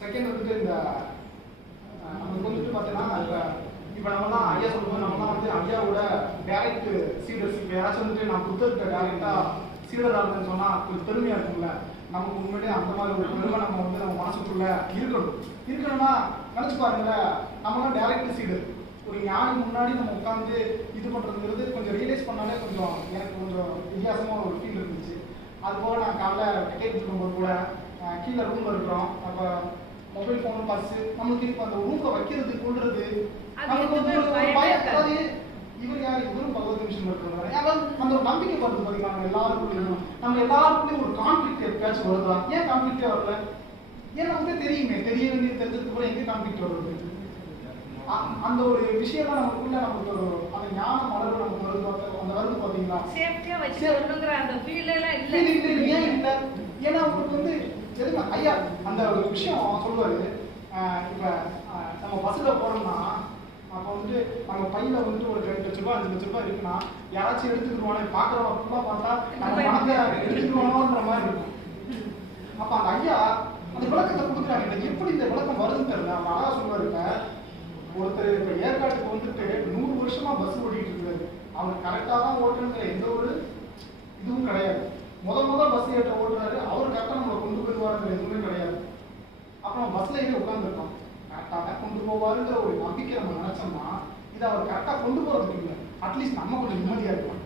Second வந்துட்டு இந்த நமக்கு வந்துட்டு பார்த்தீங்கன்னா இப்போ நம்மலாம் ஐயா சொல்லும்போது நம்மலாம் வந்து ஐயாவோட டேரக்ட் சீடர்ஸ். இப்போ யாராச்சும் வந்துட்டு நான் புத்தகத்தை டேரக்டாக சீடராக இருந்தேன்னு சொன்னால் கொஞ்சம் பெருமையாக இருக்கும்ல. நமக்கு உண்மையிலே அந்த மாதிரி ஒரு பெருமை நம்ம வந்து நம்ம மனசுக்குள்ள இருக்கணும்னா நினச்சி பாருங்களேன். நம்மளாம் டேரக்ட் சீடர். ஒரு ஞானி முன்னாடி நம்ம உட்காந்து இது பண்ணுறதுங்கிறது கொஞ்சம் ரியலைஸ் பண்ணாலே கொஞ்சம் எனக்கு கொஞ்சம் வித்தியாசமாக ஒரு ஃபீல் இருந்துச்சு. அதுபோல் நான் காலைல டிக்கெட் இருக்கும்போது கூட கீழே ரூமில் இருக்கிறோம். அப்போ மொபைல் ஃபோன் பர்ஸு நம்மளுக்கு இப்போ அந்த ரூமில் வைக்கிறது கொள்றது நமக்கு வந்து ஒரு பயம். அதாவது இவர் யார் இவரும் பகவத் மிஷன் இருக்கிறாங்க. அதாவது அந்த ஒரு நம்பிக்கை வருது பார்த்தீங்கன்னா நம்ம எல்லாருக்குள்ளேயும் ஒரு கான்ஃப்ளிக்ட் எப்பயாச்சும் வருதா? ஏன் கான்ஃப்ளிக்டே வரல? ஏன்னா வந்து தெரிய வேண்டியது தெரிஞ்சதுக்கு கூட எங்கே கான்ஃப்ளிக்ட் வருது? அந்த ஒரு விஷயம்லாம் நமக்குள்ள நமக்கு ஒரு அந்த ஞான மலர்வு நமக்கு வருது. அந்த வருது பார்த்தீங்களா? சேஃப்டியா வச்சுக்கணுங்கிற அந்த ஃபீல் எல்லாம் இல்லை. ஏன் இல்லை? ஏன்னா அவங்களுக்கு வந்து எதுக்கு ஐயா அந்த ஒரு விஷயம் சொல்லுவாரு. இப்போ நம்ம பஸ்ஸில் போனோம்னா அப்போ வந்துட்டு நம்ம பையில வந்துட்டு ஒரு 2 லட்ச ரூபா 5 லட்ச ரூபாய் இருக்குன்னா யாராச்சும் எடுத்துக்கிடுவானே பார்க்குறவங்க ஃபுல்லாக பார்த்தா நம்ம பணத்தை எடுத்துக்கிடுவானோன்ற மாதிரி இருக்கும். அப்போ அந்த ஐயா அந்த விளக்கத்தை கொடுக்குறாங்க. எப்படி இந்த விளக்கம் வருதுன்னு தெரியல. அவங்க அழகா சொல்லுவாருங்க. ஒருத்தர் இப்போ ஏற்காட்டுக்கு வந்துட்டு 100 வருஷமா பஸ் ஓட்டிட்டு இருக்காரு. அவர் கரெக்டாக தான் ஓட்டுங்கிற எந்த ஒரு இதுவும் கிடையாது. முதல் பஸ் ஏற்ற ஓட்டுறாரு. அவர் கரெக்டாக நம்மளை கொண்டு போயிடுவாருங்கிற எதுவுமே கிடையாது. அப்புறம் பஸ்ல ஏறி உட்காந்துருக்கோம். கரெக்டாக கொண்டு போவாருங்கிற ஒரு நம்பிக்கை நம்ம நினைச்சோம்னா இதை அவர் கரெக்டாக கொண்டு போறதுக்கு இல்லை. அட்லீஸ்ட் நம்ம கொஞ்சம் நிம்மதியாக இருக்கலாம்.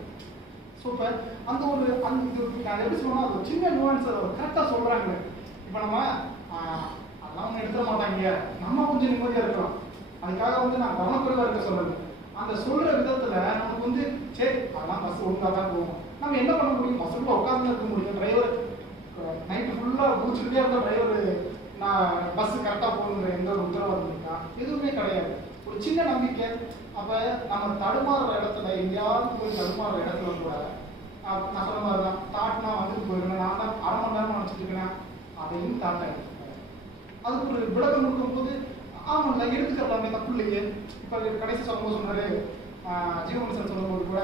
ஸோ இப்போ அந்த ஒரு இது நான் எப்படி சொல்லணும்னா அது சின்ன நியூவான்ஸ் அவர் கரெக்டாக சொல்றாங்க. இப்போ நம்ம அதெல்லாம் ஒன்றும் எடுத்துட மாட்டாங்க, நம்ம கொஞ்சம் நிம்மதியாக இருக்கிறோம். அதுக்காக வந்து நான் கவனக்குறைவாக இருக்க சொல்றது. அந்த சொல்ற விதத்துல நமக்கு வந்து சரி அதெல்லாம் பஸ் ஒழுங்காக தான் போகும். நம்ம என்ன பண்ண முடியும்? பஸ்ஸுக்குள்ள உட்காந்து இருக்க முடியும். டிரைவர் நைட்டு ஃபுல்லாக முடிச்சுக்கிட்டே இருந்தால் டிரைவர் நான் பஸ் கரெக்டாக போகணுங்கிற எந்த ஒரு உத்தரவாதம் இருக்கா? எதுவுமே கிடையாது. ஒரு சின்ன நம்பிக்கை. அப்போ நம்ம தடுமாறுற இடத்துல எங்கேயாவது போய் தடுமாறுற இடத்துல கூட நான் சொன்ன மாதிரி தான் தாட்னா வந்துட்டு போயிருக்கேன். நான் தான் அரை மணி நேரம் நினச்சிட்டு இருக்கேன். அதையும் தாட்டேன். அதுக்கு ஒரு விளக்கம் கொடுக்கும்போது ஆமாம்ல எடுத்துக்கலாமே தப்பு இல்லையே. இப்போ கடைசி சொல்லும்போது சொன்னாரு ஜீவமனுஷன் சொல்லும்போது கூட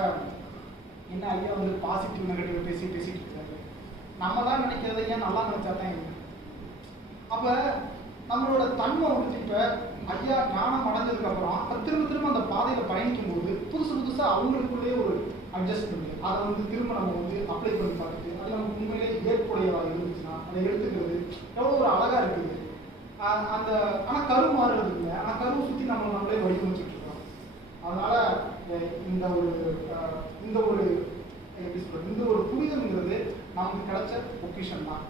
என்ன ஐயா வந்து பாசிட்டிவ் நெகட்டிவ் பேசிட்டு இருக்காரு. நம்ம தான் நினைக்கிறத ஏன் நல்லா நினைச்சா தான் இல்லை. அப்போ நம்மளோட தன்மை வந்துட்டு இப்போ ஐயா ஞானம் அடைஞ்சதுக்கு அப்புறம் திரும்ப அந்த பாதையில் பயணிக்கும் போது புதுசாக அவங்களுக்குள்ளேயே ஒரு அட்ஜஸ்ட்மெண்ட் அதை வந்து திரும்ப நம்ம வந்து அப்ளை பண்ணி பார்த்துட்டு அது நமக்கு உண்மையிலே ஏற்புடையதாக இருந்துச்சுன்னா அதை எடுத்துக்கிறது எவ்வளோ ஒரு அழகாக இருக்குது. அந்த ஆனால் கரு மாறுறது இல்லை. ஆனால் கருவை சுற்றி நம்மளே வடிவமைச்சுட்டு இருக்கோம். அதனால இந்த ஒரு எப்படி சொல்றது, இந்த ஒரு புனிதம்ங்கிறது நமக்கு கிடைச்ச பொக்கிஷன் தான்.